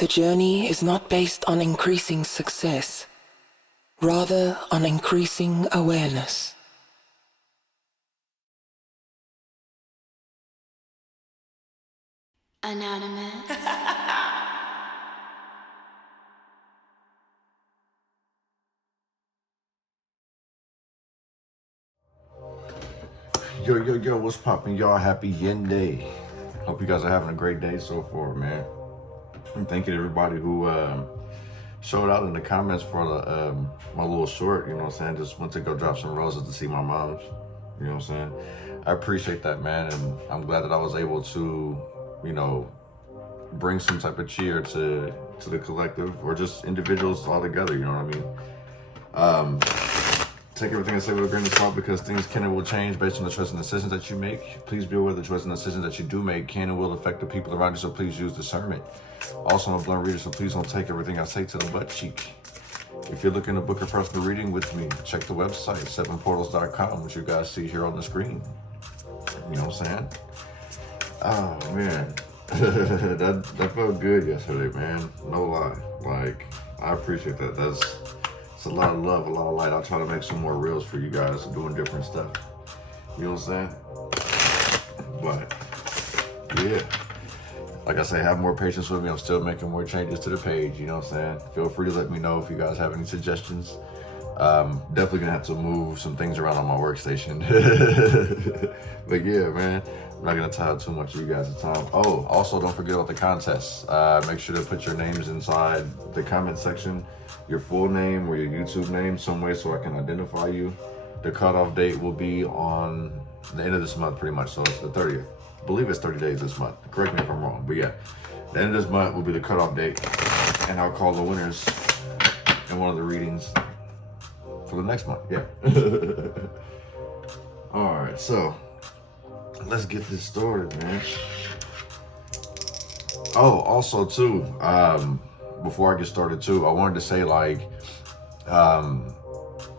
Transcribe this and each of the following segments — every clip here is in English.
The journey is not based on increasing success, rather on increasing awareness. Anonymous. Yo, what's poppin', y'all? Happy Yen Day. Hope you guys are having a great day so far, man. And thank you to everybody who showed out in the comments for the my little short, you know what I'm saying? Just went to go drop some roses to see my moms, you know what I'm saying? I appreciate that, man, and I'm glad that I was able to, you know, bring some type of cheer to the collective or just individuals all together, you know what I mean? Take everything I say with a grain of salt because things can and will change based on the choices and decisions that you make. Please be aware the choices and decisions that you do make can and will affect the people around you, so please use discernment. Also, I'm a blunt reader, so please don't take everything I say to the butt cheek. If you're looking to book a personal reading with me, check the website, 7portals.com, which you guys see here on the screen. You know what I'm saying? Oh, man. that felt good yesterday, man. No lie. Like, I appreciate that. It's a lot of love, a lot of light. I'll try to make some more reels for you guys doing different stuff. You know what I'm saying? But, yeah. Like I say, have more patience with me. I'm still making more changes to the page. You know what I'm saying? Feel free to let me know if you guys have any suggestions. Definitely gonna have to move some things around on my workstation. But yeah, man, I'm not gonna tie up too much of you guys' time. Oh, also don't forget about the contests. Make sure to put your names inside the comment section, your full name or your YouTube name some way so I can identify you. The cutoff date will be on the end of this month pretty much, so it's the 30th. I believe it's 30 days this month. Correct me if I'm wrong, but yeah. The end of this month will be the cutoff date, and I'll call the winners in one of the readings for the next month, yeah. All right, so let's get this started, man. Oh, also too, before I get started too, I wanted to say like,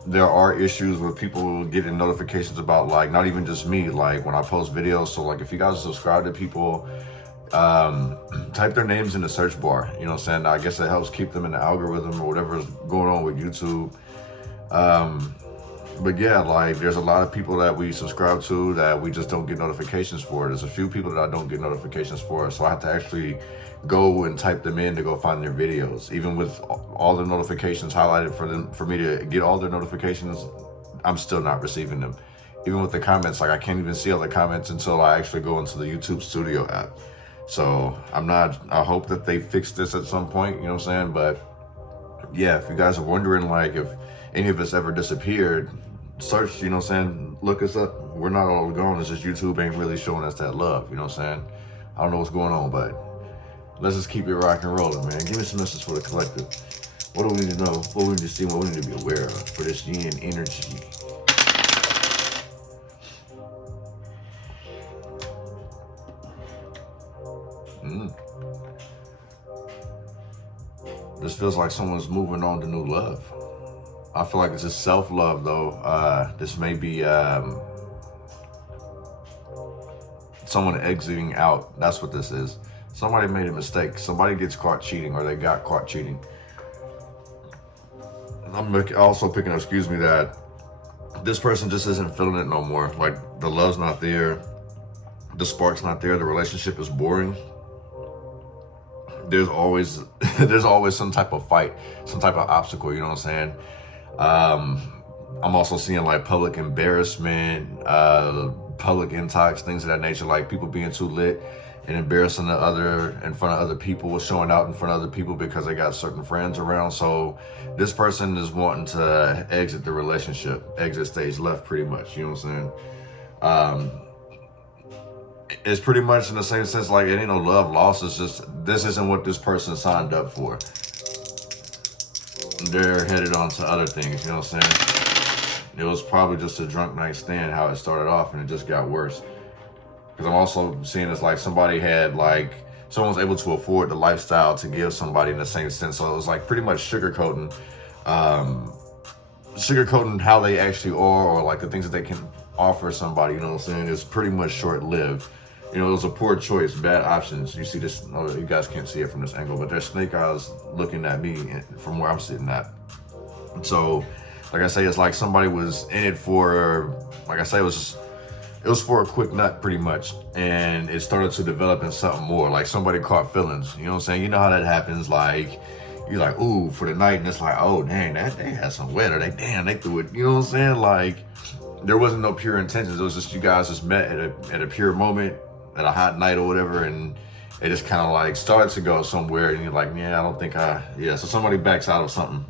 there are issues with people getting notifications about like, not even just me, like when I post videos. So like if you guys subscribe to people, type their names in the search bar, you know what I'm saying? I guess it helps keep them in the algorithm or whatever's going on with YouTube. But yeah, like there's a lot of people that we subscribe to that we just don't get notifications for. There's a few people that I don't get notifications for, so I have to actually go and type them in to go find their videos. Even with all the notifications highlighted for me to get all their notifications, I'm still not receiving them. Even with the comments, like I can't even see all the comments until I actually go into the YouTube Studio app. So I hope that they fix this at some point, you know what I'm saying? But yeah, if you guys are wondering like if any of us ever disappeared, search, you know what I'm saying? Look us up. We're not all gone. It's just YouTube ain't really showing us that love, you know what I'm saying? I don't know what's going on, but let's just keep it rock and rolling, man. Give me some messages for the collective. What do we need to know? What do we need to see? What do we need to be aware of for this yin energy? This feels like someone's moving on to new love. I feel like this is self-love, though. This may be someone exiting out. That's what this is. Somebody made a mistake. Somebody gets caught cheating, or they got caught cheating. I'm also picking up, excuse me, that this person just isn't feeling it no more. Like the love's not there, the spark's not there, the relationship is boring. There's always some type of fight, some type of obstacle, you know what I'm saying? I'm also seeing like public embarrassment, public intox, things of that nature, like people being too lit and embarrassing the other in front of other people, showing out in front of other people because they got certain friends around. So this person is wanting to exit the relationship, exit stage left pretty much, you know what I'm saying? It's pretty much in the same sense, like it ain't no love lost. It's just, this isn't what this person signed up for. They're headed on to other things, you know what I'm saying? It was probably just a drunk night stand, how it started off, and it just got worse. Because I'm also seeing it's like someone was able to afford the lifestyle to give somebody in the same sense. So it was like pretty much sugarcoating how they actually are, or like the things that they can offer somebody, you know what I'm saying? It's pretty much short-lived. You know, it was a poor choice, bad options. You see this, oh, you guys can't see it from this angle, but there's snake eyes looking at me from where I'm sitting at. So, like I say, it's like somebody was in it for, like I say, it was for a quick nut pretty much. And it started to develop into something more, like somebody caught feelings. You know what I'm saying? You know how that happens, like, you're like, ooh, for the night, and it's like, oh, dang, they had some wet, or they threw it. You know what I'm saying? Like, there wasn't no pure intentions. It was just you guys just met at a pure moment, at a hot night or whatever, and it just kind of like started to go somewhere, and you're like, yeah, I don't think so somebody backs out of something.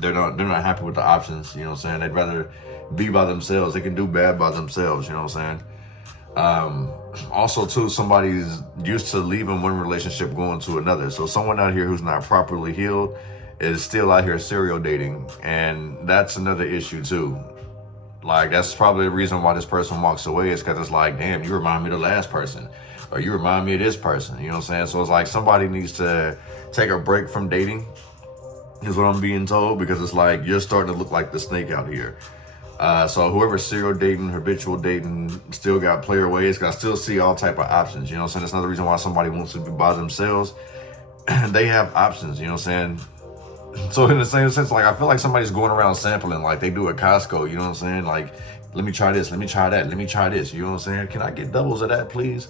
They're not happy with the options, you know what I'm saying? They'd rather be by themselves. They can do bad by themselves, you know what I'm saying? Also too, somebody's used to leaving one relationship going to another. So someone out here who's not properly healed is still out here serial dating, and that's another issue too. Like, that's probably the reason why this person walks away, is because it's like, damn, you remind me of the last person, or you remind me of this person, you know what I'm saying? So it's like somebody needs to take a break from dating, is what I'm being told, because it's like you're starting to look like the snake out here. So whoever's serial dating, habitual dating, still got player ways, because I still see all type of options, you know what I'm saying? That's another reason why somebody wants to be by themselves. They have options, you know what I'm saying? So in the same sense, like, I feel like somebody's going around sampling like they do at Costco, you know what I'm saying? Like, let me try this, let me try that, let me try this, you know what I'm saying? Can I get doubles of that, please?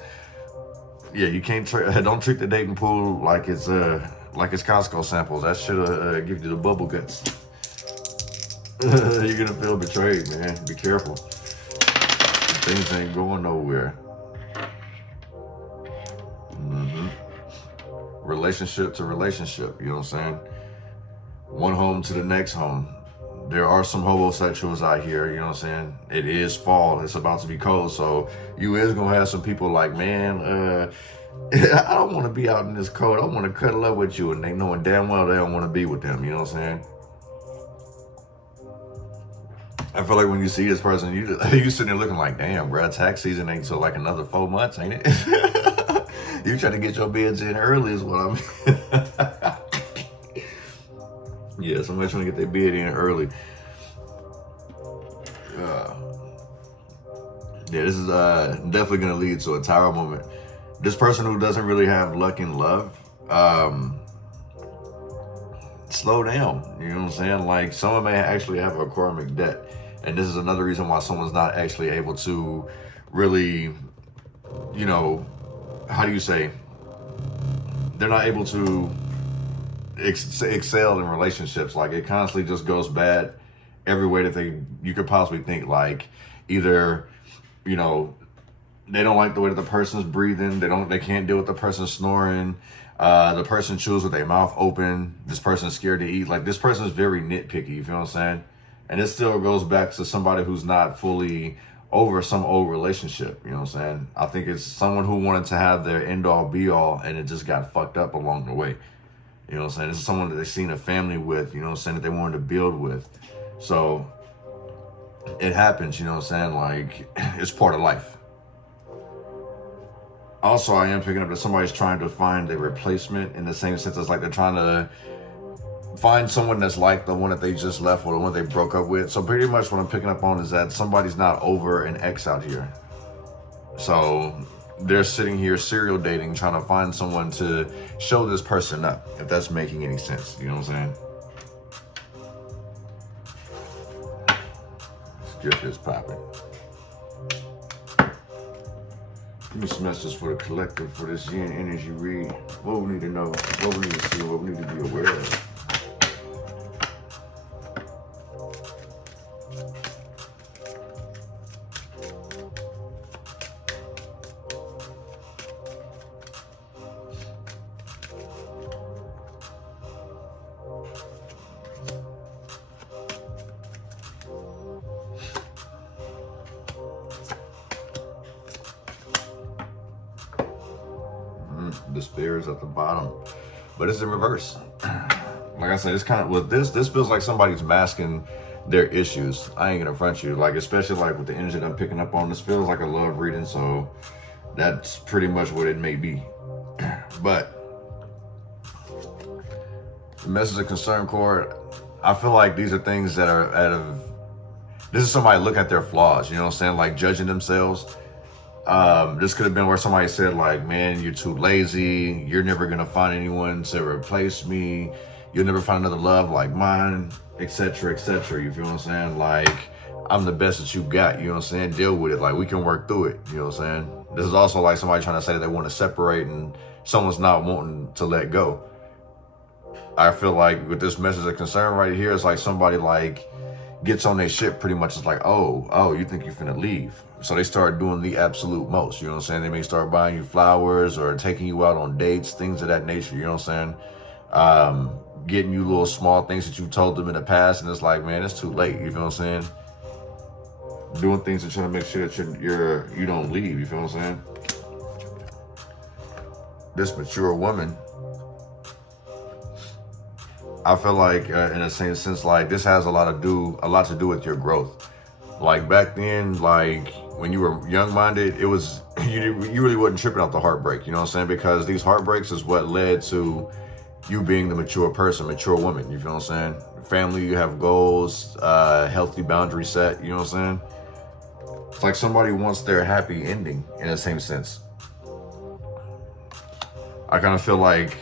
Yeah, you can't, don't treat the dating pool like it's Costco samples. That should give you the bubble guts. You're gonna feel betrayed, man. Be careful. Things ain't going nowhere. Relationship to relationship, you know what I'm saying? One home to the next home. There are some homosexuals out here, you know what I'm saying? It is fall, it's about to be cold, so you is gonna have some people like, man, I don't want to be out in this cold. I want to cuddle up with you, and they knowing damn well they don't want to be with them, you know what I'm saying? I feel like when you see this person, you sitting there looking like, damn, bro, tax season ain't till like another 4 months, ain't it? You trying to get your bids in early is what I mean. Yeah, somebody trying to get their bid in early. Yeah, this is definitely going to lead to a tower moment. This person who doesn't really have luck in love, slow down, you know what I'm saying? Like, someone may actually have a karmic debt. And this is another reason why someone's not actually able to really, you know, how do you say? They're not able to excel in relationships. Like, it constantly just goes bad every way that you could possibly think. Like, either, you know, they don't like the way that the person's breathing. They can't deal with the person snoring. The person chews with their mouth open. This person's scared to eat. Like, this person's very nitpicky, you feel what I'm saying? And it still goes back to somebody who's not fully over some old relationship, you know what I'm saying? I think it's someone who wanted to have their end all be all, and it just got fucked up along the way. You know what I'm saying? This is someone that they've seen a family with, you know what I'm saying, that they wanted to build with. So it happens, you know what I'm saying? Like, it's part of life. Also, I am picking up that somebody's trying to find a replacement, in the same sense as like they're trying to find someone that's like the one that they just left or the one they broke up with. So pretty much what I'm picking up on is that somebody's not over an ex out here. So they're sitting here serial dating, trying to find someone to show this person up, if that's making any sense. You know what I'm saying? Let's get this popping. Give me some messages for the collective for this yin energy read. What we need to know, what we need to see, what we need to be aware of. Despair is at the bottom, but it's in reverse. Like I said, it's kind of with this feels like somebody's masking their issues. I ain't gonna front you, like, especially like with the energy that I'm picking up on. This feels like a love reading, so that's pretty much what it may be. But the message of concern cord, I feel like these are things that are this is somebody looking at their flaws, you know what I'm saying, like judging themselves. This could have been where somebody said like, man, you're too lazy. You're never going to find anyone to replace me. You'll never find another love like mine, etc., etc. You feel what I'm saying? Like, I'm the best that you got. You know what I'm saying? Deal with it. Like, we can work through it. You know what I'm saying? This is also like somebody trying to say that they want to separate and someone's not wanting to let go. I feel like with this message of concern right here, it's like somebody like gets on their shit pretty much. It's like, oh, you think you're finna leave. So they start doing the absolute most, you know what I'm saying? They may start buying you flowers or taking you out on dates, things of that nature, you know what I'm saying? Getting you little small things that you told them in the past, and it's like, man, it's too late, you feel what I'm saying? Doing things to try to make sure that you don't leave, you feel what I'm saying? This mature woman, I feel like in a same sense, like this has a lot to do with your growth. Like back then, like when you were young-minded, it was you really wasn't tripping off the heartbreak, you know what I'm saying? Because these heartbreaks is what led to you being the mature person, mature woman, you feel what I'm saying? Family, you have goals, healthy boundary set, you know what I'm saying? It's like somebody wants their happy ending in the same sense. I kind of feel like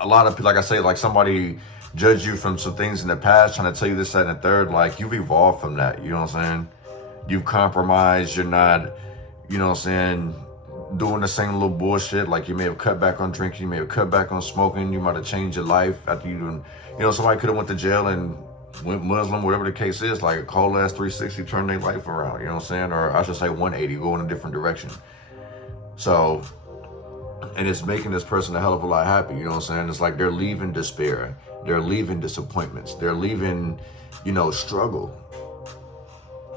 a lot of people, like I say, like somebody judged you from some things in the past, trying to tell you this, that, and the third. Like you've evolved from that, you know what I'm saying? You've compromised, you're not, you know what I'm saying, doing the same little bullshit. Like you may have cut back on drinking, you may have cut back on smoking, you might have changed your life after you doing, you know, somebody could have went to jail and went Muslim, whatever the case is, like a cold ass 360, turn their life around, you know what I'm saying? Or I should say 180, go in a different direction. So, and it's making this person a hell of a lot happy, you know what I'm saying? It's like they're leaving despair, they're leaving disappointments, they're leaving, you know, struggle.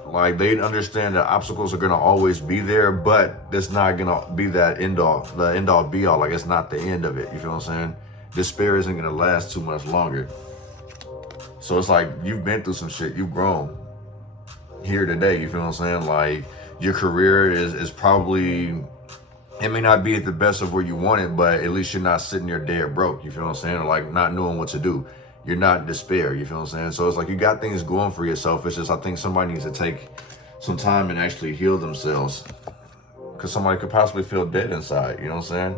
Like they understand that obstacles are gonna always be there, but it's not gonna be that the end all be all. Like it's not the end of it, you feel what I'm saying? Despair isn't gonna last too much longer. So it's like you've been through some shit, you've grown here today, you feel what I'm saying? Like your career is probably, it may not be at the best of where you want it, but at least you're not sitting there dead broke, you feel what I'm saying? Or like not knowing what to do. You're not in despair, you feel what I'm saying? So it's like you got things going for yourself. It's just I think somebody needs to take some time and actually heal themselves, because somebody could possibly feel dead inside, you know what I'm saying?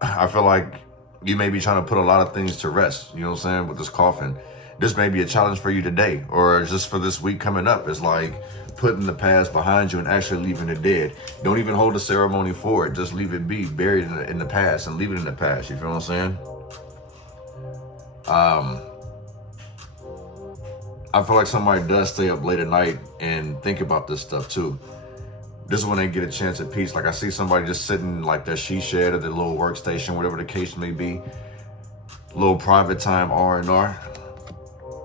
I feel like you may be trying to put a lot of things to rest, you know what I'm saying, with this coffin. This may be a challenge for you today, or just for this week coming up. It's like putting the past behind you and actually leaving it dead. Don't even hold a ceremony for it. Just leave it be, buried in the past, and leave it in the past, you feel what I'm saying? I feel like somebody does stay up late at night and think about this stuff too. This is when they get a chance at peace. Like I see somebody just sitting like their she shed or their little workstation, whatever the case may be, little private time R&R.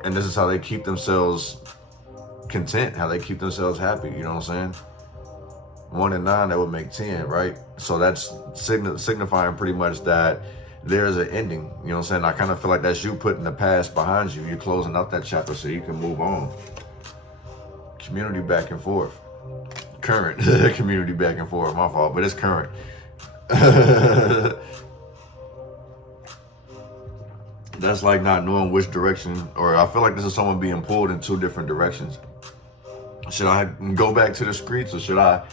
And this is how they keep themselves content, how they keep themselves happy, you know what I'm saying? 1 and 9, that would make 10, right? So that's signifying pretty much that there's an ending, you know what I'm saying? I kind of feel like that's you putting the past behind you. You're closing out that chapter so you can move on. Community back and forth. Current community back and forth, my fault, but it's current. That's like not knowing which direction, or I feel like this is someone being pulled in 2 different directions. Should I go back to the streets, or should I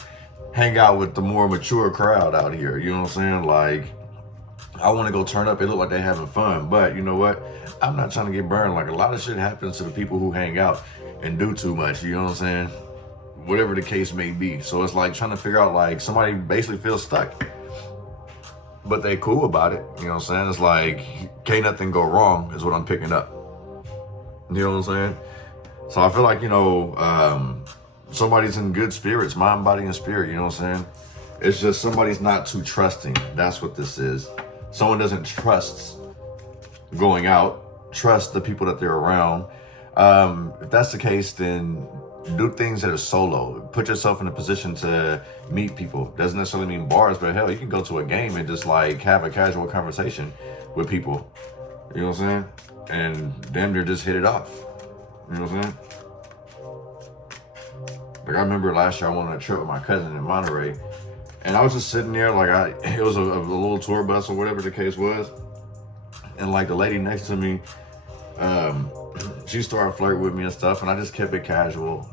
hang out with the more mature crowd out here? You know what I'm saying? Like, I want to go turn up. It look like they're having fun, but you know what? I'm not trying to get burned. Like a lot of shit happens to the people who hang out and do too much. You know what I'm saying? Whatever the case may be. So it's like trying to figure out, like somebody basically feels stuck, but they cool about it. You know what I'm saying? It's like, can't nothing go wrong is what I'm picking up. You know what I'm saying? So I feel like, you know, somebody's in good spirits, mind, body, and spirit. You know what I'm saying? It's just somebody's not too trusting. That's what this is. Someone doesn't trust going out, trust the people that they're around. If that's the case, then do things that are solo. Put yourself in a position to meet people. Doesn't necessarily mean bars, but hell, you can go to a game and just like have a casual conversation with people. You know what I'm saying? And damn near just hit it off. You know what I'm saying? Like I remember last year I went on a trip with my cousin in Monterey, and I was just sitting there like it was a little tour bus or whatever the case was, and like the lady next to me, she started flirting with me and stuff, and I just kept it casual.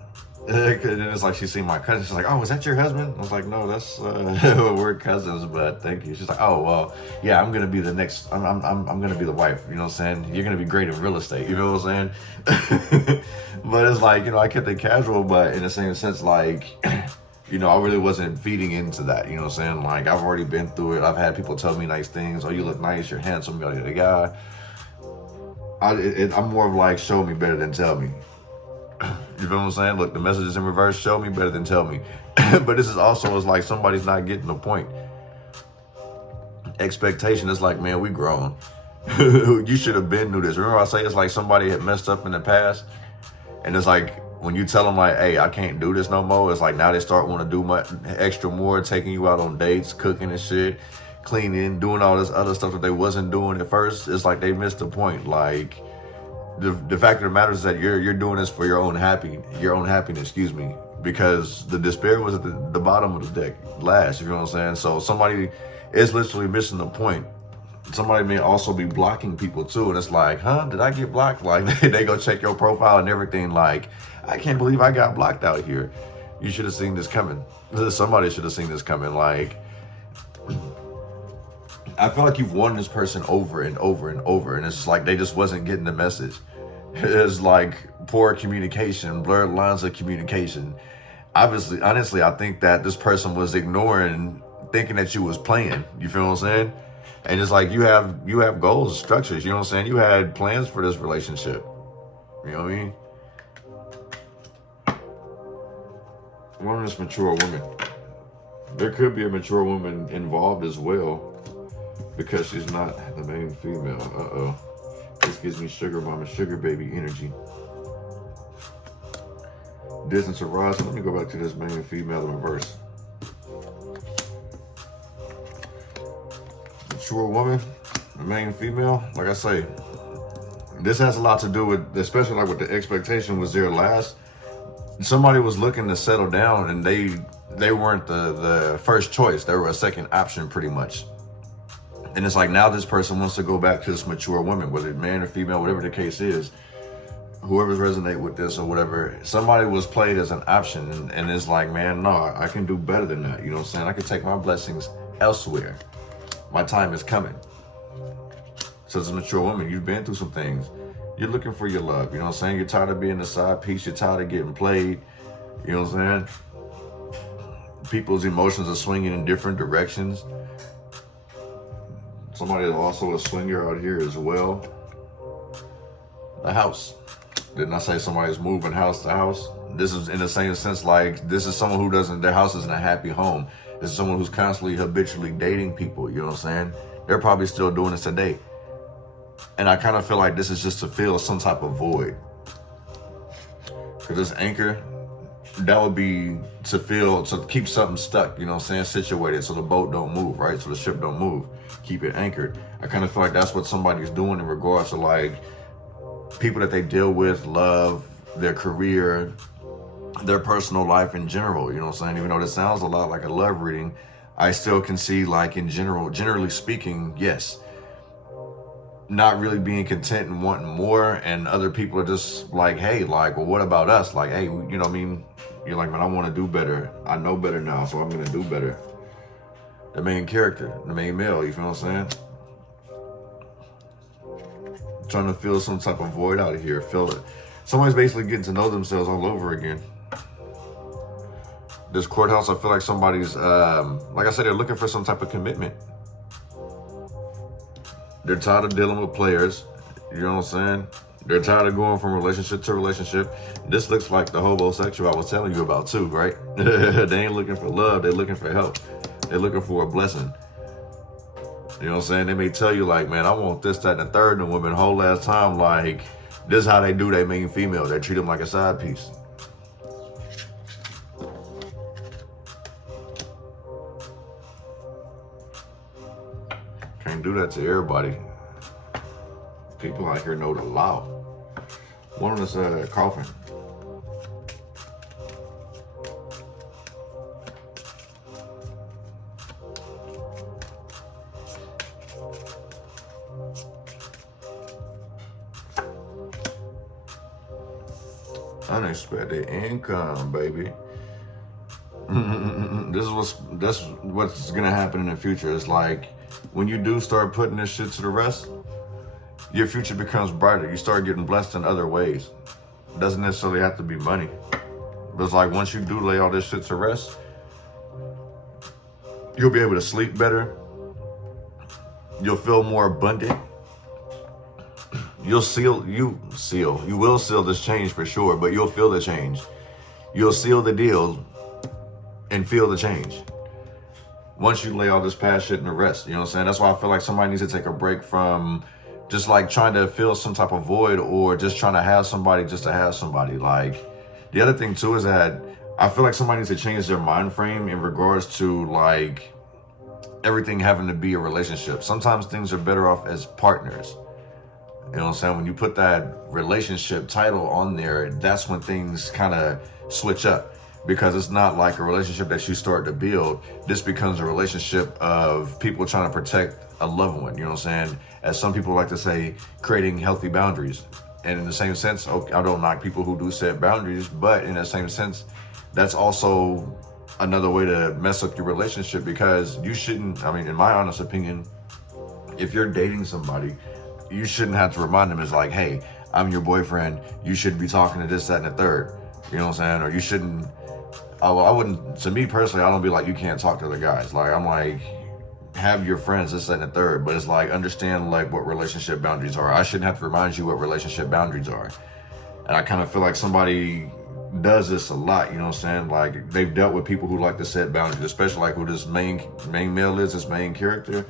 And then it's like she seen my cousin. She's like, "Oh, is that your husband?" I was like, "No, that's we're cousins." But thank you. She's like, "Oh, well, yeah, I'm gonna be the next. I'm gonna be the wife. You know what I'm saying? You're gonna be great in real estate. You know what I'm saying?" But it's like, I kept it casual, but in the same sense, like, I really wasn't feeding into that. You know what I'm saying? Like, I've already been through it. I've had people tell me nice things. "Oh, you look nice. You're handsome. Yada yada yada." I'm more of like, show me better than tell me. You feel what I'm saying? Look, the message is in reverse. Show me better than tell me. But this is also, it's like somebody's not getting the point. Expectation is like, man, we grown. You should have been knew this. Remember I say it's like somebody had messed up in the past, and it's like when you tell them like, "Hey, I can't do this no more," it's like now they start want to do much extra more, taking you out on dates, cooking and shit, cleaning, doing all this other stuff that they wasn't doing at first. It's like they missed the point. Like, the fact of the matter is that you're doing this for your own happiness, excuse me, because the despair was at the bottom of the deck last, you know what I'm saying? So somebody is literally missing the point. Somebody may also be blocking people too, and it's like, huh, did I get blocked? Like, they go check your profile and everything, like, I can't believe I got blocked out here. You should have seen this coming. Somebody should have seen this coming. Like, I feel like you've won this person over and over and over, and it's just like they just wasn't getting the message. It's like poor communication, blurred lines of communication. Obviously, honestly, I think that this person was ignoring, thinking that you was playing. You feel what I'm saying? And it's like you have goals, structures. You know what I'm saying? You had plans for this relationship. You know what I mean? One of this mature woman. There could be a mature woman involved as well, because she's not the main female. Uh-oh. This gives me sugar mama, sugar baby energy. Distance arise. Let me go back to this main female in reverse. Mature woman, the main female. Like I say, this has a lot to do with, especially like with the expectation was there last. Somebody was looking to settle down, and they weren't the first choice. They were a second option pretty much. And it's like now this person wants to go back to this mature woman, whether man or female, whatever the case is, whoever's resonate with this or whatever, somebody was played as an option, and it's like, man, no, I can do better than that. You know what I'm saying? I can take my blessings elsewhere. My time is coming. So as a mature woman, you've been through some things. You're looking for your love. You know what I'm saying? You're tired of being the side piece. You're tired of getting played. You know what I'm saying? People's emotions are swinging in different directions. Somebody is also a swinger out here as well. A house. Didn't I say somebody's moving house to house? This is in the same sense, like this is someone who their house isn't a happy home. This is someone who's constantly habitually dating people, you know what I'm saying? They're probably still doing this today. And I kind of feel like this is just to fill some type of void. Because this anchor, that would be to keep something stuck, you know what I'm saying, situated so the boat don't move, right? So the ship don't move. Keep it anchored. I kind of feel like that's what somebody's doing in regards to like people that they deal with, love, their career, their personal life in general, you know what I'm saying? Even though this sounds a lot like a love reading, I still can see like in general, generally speaking, yes, not really being content and wanting more, and other people are just like, hey, like, well, what about us? Like, hey, you know what I mean? You're like, man, I want to do better. I know better now, so I'm going to do better. The main character, the main male, you feel what I'm saying? Trying to fill some type of void out of here, fill it. Somebody's basically getting to know themselves all over again. This courthouse, I feel like somebody's, like I said, they're looking for some type of commitment. They're tired of dealing with players, you know what I'm saying? They're tired of going from relationship to relationship. This looks like the homosexual I was telling you about too, right? They ain't looking for love, they're looking for help. They're looking for a blessing. You know what I'm saying? They may tell you like, man, I want this, that, and the third, and the women whole last time, like, this is how they do their main female. They treat them like a side piece. Can't do that to everybody. People out here know the law. One of us coughing. Unexpected income, baby. That's what's gonna happen in the future. It's like when you do start putting this shit to the rest, your future becomes brighter. You start getting blessed in other ways. It doesn't necessarily have to be money. But it's like once you do lay all this shit to rest, you'll be able to sleep better. You'll feel more abundant. You will seal this change for sure, but you'll feel the change. You'll seal the deal and feel the change. Once you lay all this past shit in the rest, you know what I'm saying? That's why I feel like somebody needs to take a break from just like trying to fill some type of void or just trying to have somebody just to have somebody. Like the other thing too is that I feel like somebody needs to change their mind frame in regards to like everything having to be a relationship. Sometimes things are better off as partners. You know what I'm saying? When you put that relationship title on there, that's when things kind of switch up, because it's not like a relationship that you start to build. This becomes a relationship of people trying to protect a loved one. You know what I'm saying? As some people like to say, creating healthy boundaries. And in the same sense, I don't knock people who do set boundaries, but in the same sense, that's also another way to mess up your relationship, because you shouldn't, I mean, in my honest opinion, if you're dating somebody, you shouldn't have to remind them, it's like, hey, I'm your boyfriend, you shouldn't be talking to this, that, and the third. You know what I'm saying? Or you shouldn't, I wouldn't, to me personally, I don't be like, you can't talk to other guys. Like, I'm like, have your friends, this, that, and the third. But it's like, understand like what relationship boundaries are. I shouldn't have to remind you what relationship boundaries are. And I kind of feel like somebody does this a lot, you know what I'm saying? Like, they've dealt with people who like to set boundaries, especially like who this main male is, this main character.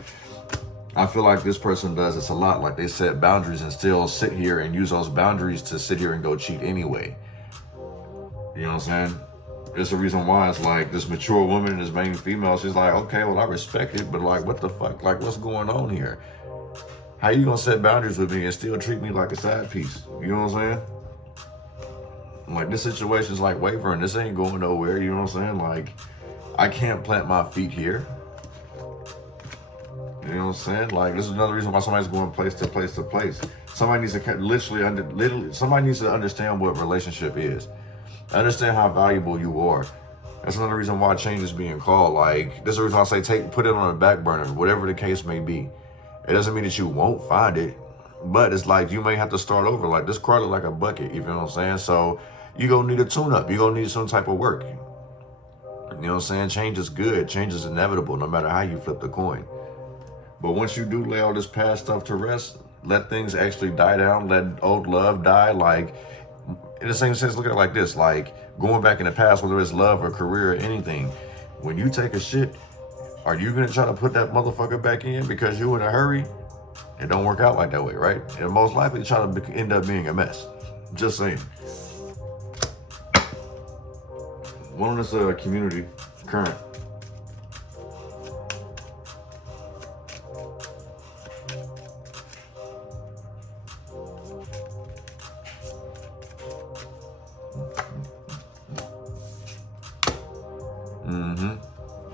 I feel like this person does this a lot. Like, they set boundaries and still sit here and use those boundaries to sit here and go cheat anyway. You know what I'm saying? It's the reason why it's like this mature woman, this main female, she's like, okay, well, I respect it, but like, what the fuck? Like, what's going on here? How you gonna set boundaries with me and still treat me like a side piece? You know what I'm saying? Like, this situation's like wavering. This ain't going nowhere. You know what I'm saying? Like, I can't plant my feet here. You know what I'm saying? Like, this is another reason why somebody's going place to place to place. Somebody needs to somebody needs to understand what relationship is. Understand how valuable you are. That's another reason why change is being called. Like, this is the reason why I say put it on the back burner, whatever the case may be. It doesn't mean that you won't find it, but it's like you may have to start over. Like, this car look like a bucket, you know what I'm saying? So you're gonna need a tune-up. You're gonna need some type of work. You know what I'm saying? Change is good. Change is inevitable, no matter how you flip the coin. But once you do lay all this past stuff to rest, let things actually die down, let old love die. Like, in the same sense, look at it like this, like going back in the past, whether it's love or career or anything, when you take a shit, are you gonna try to put that motherfucker back in because you in a hurry? It don't work out like that way, right? And most likely try to end up being a mess. Just saying. One on this community current.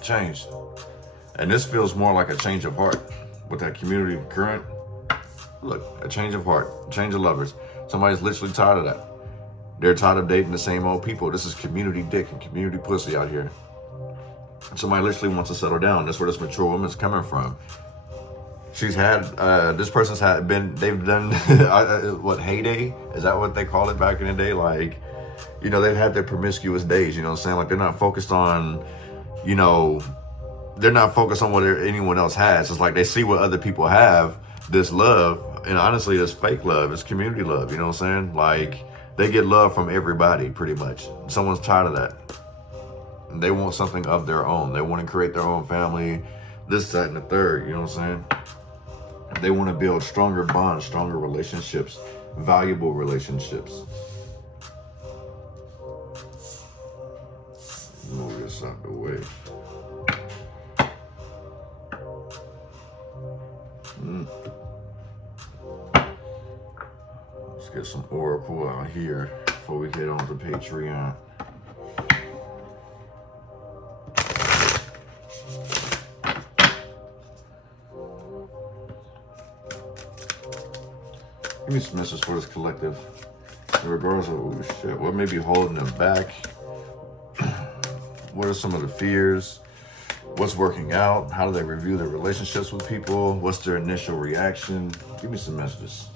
Changed. And this feels more like a change of heart with that community current. Look, a change of heart, change of lovers. Somebody's literally tired of that. They're tired of dating the same old people. This is community dick and community pussy out here. Somebody literally wants to settle down. That's where this mature woman's coming from. She's had, this person's they've done, what, heyday? Is that what they call it back in the day? Like, you know, they've had their promiscuous days, you know what I'm saying? Like, they're not focused on, you know, they're not focused on what anyone else has. It's like they see what other people have, this love, and honestly, this fake love, it's community love, you know what I'm saying? Like, they get love from everybody, pretty much. Someone's tired of that. And they want something of their own. They want to create their own family, this, that, and the third, you know what I'm saying? They want to build stronger bonds, stronger relationships, valuable relationships. Move this out the way. Let's get some oracle out here before we head on to Patreon. Give me some messages for this collective. regardless of, oh shit, what may be holding them back? What are some of the fears? What's working out? How do they review their relationships with people? What's their initial reaction? Give me some messages.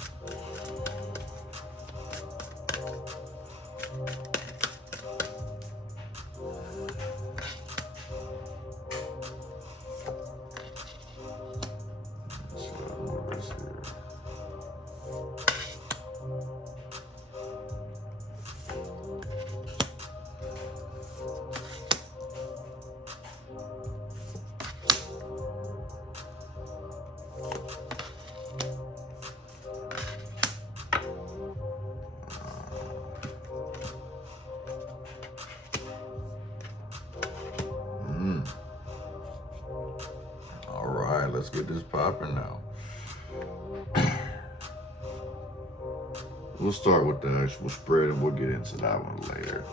All right, let's get this popping now. We'll start with the actual spread and we'll get into that one later.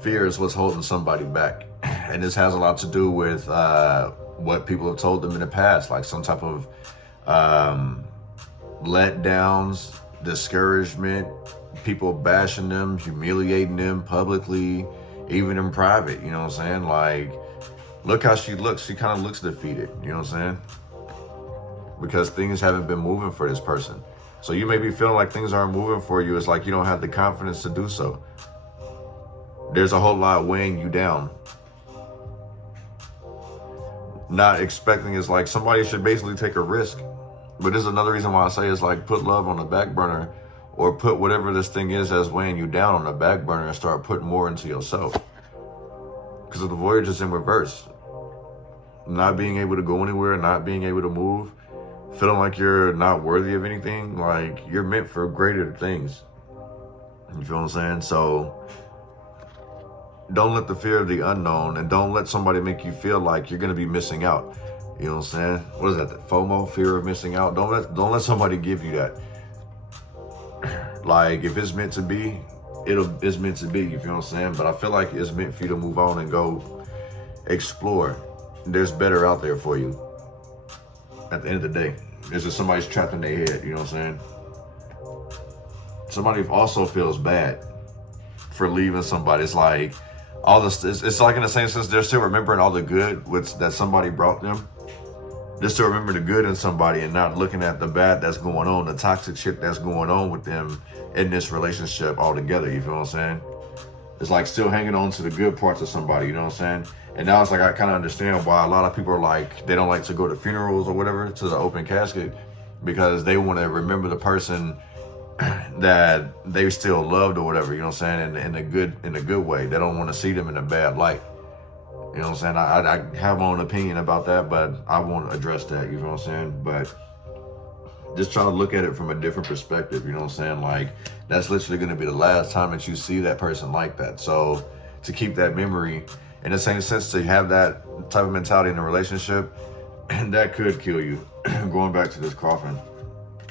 Fear is what's holding somebody back. And this has a lot to do with what people have told them in the past, like some type of letdowns, discouragement, people bashing them, humiliating them publicly, even in private, you know what I'm saying? Like, look how she looks. She kind of looks defeated, you know what I'm saying? Because things haven't been moving for this person. So you may be feeling like things aren't moving for you. It's like you don't have the confidence to do so. There's a whole lot weighing you down. Not expecting is like somebody should basically take a risk. But this is another reason why I say it's like put love on the back burner, or put whatever this thing is that's weighing you down on the back burner and start putting more into yourself. Because the voyage is in reverse. Not being able to go anywhere, not being able to move, feeling like you're not worthy of anything, like you're meant for greater things. You feel what I'm saying? So don't let the fear of the unknown, and don't let somebody make you feel like you're gonna be missing out. You know what I'm saying? What is that? The FOMO, fear of missing out. Don't let somebody give you that. Like, if it's meant to be, it's meant to be. You feel what I'm saying? But I feel like it's meant for you to move on and go explore. There's better out there for you. At the end of the day, it's just somebody's trapped in their head. You know what I'm saying? Somebody also feels bad for leaving somebody. It's like all this. It's like in the same sense they're still remembering all the good that somebody brought them. They're still remembering the good in somebody and not looking at the bad that's going on, the toxic shit that's going on with them in this relationship altogether. You feel what I'm saying? It's like still hanging on to the good parts of somebody. You know what I'm saying? And now it's like I kind of understand why a lot of people are like, they don't like to go to funerals or whatever, to the open casket, because they want to remember the person that they still loved or whatever, you know what I'm saying, in a good way. They don't want to see them in a bad light. You know what I'm saying? I have my own opinion about that, but I won't address that, you know what I'm saying? But just try to look at it from a different perspective, you know what I'm saying? Like, that's literally going to be the last time that you see that person like that. So to keep that memory, in the same sense, to have that type of mentality in a relationship, and that could kill you. Going back to this coffin,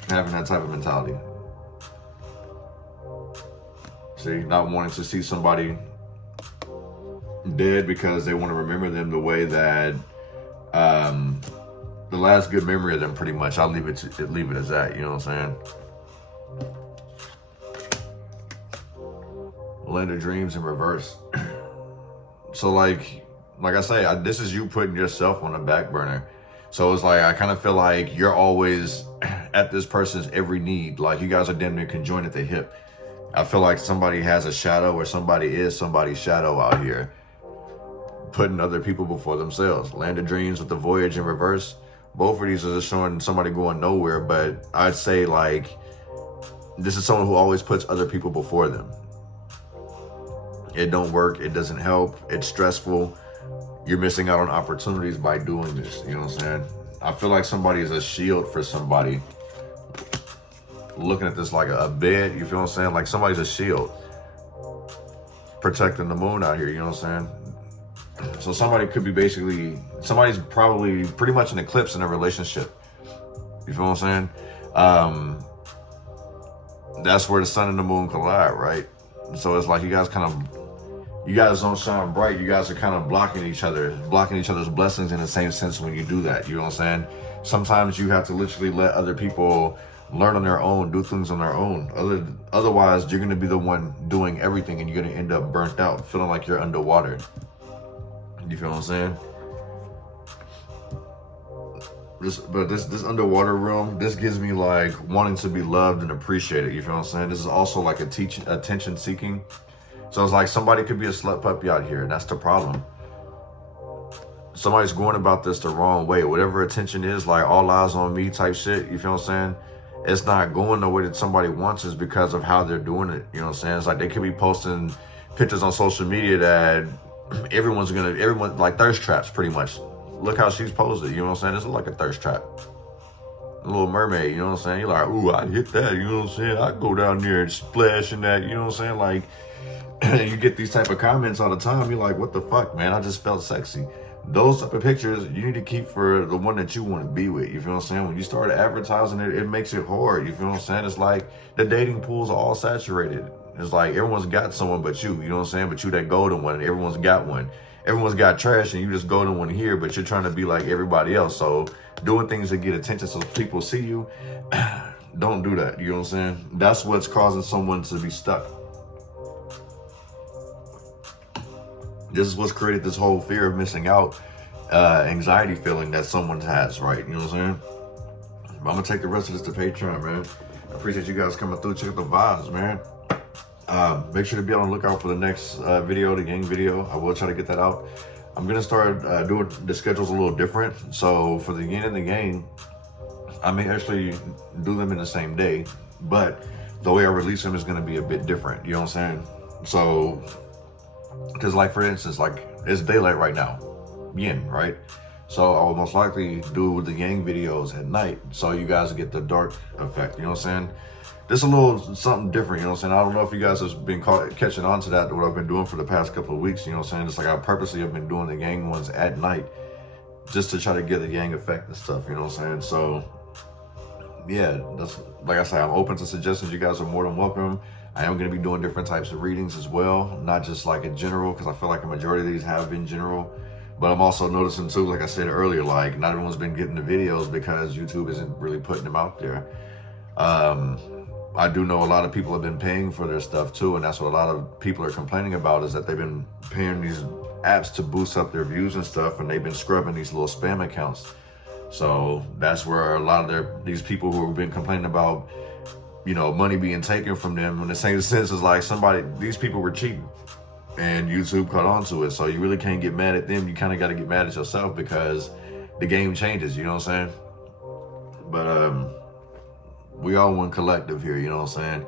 having that type of mentality. See, not wanting to see somebody dead because they want to remember them the way that the last good memory of them, pretty much. I'll leave it as that, you know what I'm saying? Land of Dreams in reverse. So like I say, this is you putting yourself on the back burner. So it's like I kind of feel like you're always at this person's every need. Like you guys are damn near conjoined at the hip. I feel like somebody has a shadow, or somebody is somebody's shadow out here, putting other people before themselves. Land of Dreams with the voyage in reverse. Both of these are just showing somebody going nowhere, but I'd say like this is someone who always puts other people before them. It don't work. It doesn't help. It's stressful. You're missing out on opportunities by doing this. You know what I'm saying? I feel like somebody is a shield for somebody. Looking at this like a bed, you feel what I'm saying? Like somebody's a shield protecting the moon out here, you know what I'm saying? So somebody could be somebody's probably pretty much an eclipse in a relationship. You feel what I'm saying? That's where the sun and the moon collide, right? So it's like you guys don't shine bright. You guys are kind of blocking each other's blessings in the same sense when you do that. You know what I'm saying? Sometimes you have to literally let other people learn on their own, do things on their own. Otherwise, you're going to be the one doing everything, and you're going to end up burnt out, feeling like you're underwater. You feel what I'm saying? This underwater realm, this gives me like wanting to be loved and appreciated. You feel what I'm saying? This is also like attention seeking. So it's like somebody could be a slut puppy out here, and that's the problem. Somebody's going about this the wrong way. Whatever attention is, like all eyes on me type shit, you feel what I'm saying? It's not going the way that somebody wants, is because of how they're doing it. You know what I'm saying? It's like they could be posting pictures on social media that everyone like thirst traps pretty much. Look how she's posed it, you know what I'm saying? This is like a thirst trap. A Little Mermaid, you know what I'm saying? You're like, ooh, I'd hit that, you know what I'm saying? I'd go down there and splash in that, you know what I'm saying? Like, you get these type of comments all the time. You're like, what the fuck, man? I just felt sexy. Those type of pictures you need to keep for the one that you want to be with. You feel what I'm saying? When you start advertising it, it makes it hard. You feel what I'm saying? It's like the dating pools are all saturated. It's like everyone's got someone but you. You know what I'm saying? But you that golden one, and everyone's got one. Everyone's got trash, and you just golden one here, but you're trying to be like everybody else. So doing things to get attention so people see you, don't do that. You know what I'm saying? That's what's causing someone to be stuck. This is what's created this whole fear of missing out, anxiety feeling that someone has, right? You know what I'm saying? But I'm gonna take the rest of this to Patreon, man. I appreciate you guys coming through. Check out the vibes, man. Make sure to be on the lookout for the next video, the gang video. I will try to get that out. I'm gonna start doing the schedules a little different. So for the yin and the gang, I may actually do them in the same day, but the way I release them is gonna be a bit different. You know what I'm saying? So, because like for instance, like it's daylight right now, yin, right? So I will most likely do the yang videos at night, so you guys get the dark effect. You know what I'm saying? This is a little something different. You know what I'm saying? I don't know if you guys have been catching on to that, what I've been doing for the past couple of weeks. You know what I'm saying? It's like I purposely have been doing the yang ones at night, just to try to get the yang effect and stuff. You know what I'm saying? So yeah, that's, like I said, I'm open to suggestions. You guys are more than welcome. I am going to be doing different types of readings as well, not just like in general, because I feel like a majority of these have been general. But I'm also noticing too, like I said earlier, like not everyone's been getting the videos because YouTube isn't really putting them out there. I do know a lot of people have been paying for their stuff too, and that's what a lot of people are complaining about, is that they've been paying these apps to boost up their views and stuff, and they've been scrubbing these little spam accounts. So that's where a lot of these people who have been complaining about, you know, money being taken from them, in the same sense as like these people were cheating, and YouTube caught on to it. So you really can't get mad at them. You kind of got to get mad at yourself, because the game changes, you know what I'm saying? But we all one collective here, you know what I'm saying?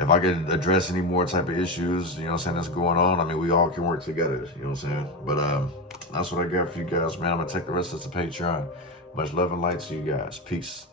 If I could address any more type of issues, you know what I'm saying, that's going on, I mean, we all can work together, you know what I'm saying? But that's what I got for you guys, man. I'm gonna take the rest of this to Patreon. Much love and light to you guys. Peace.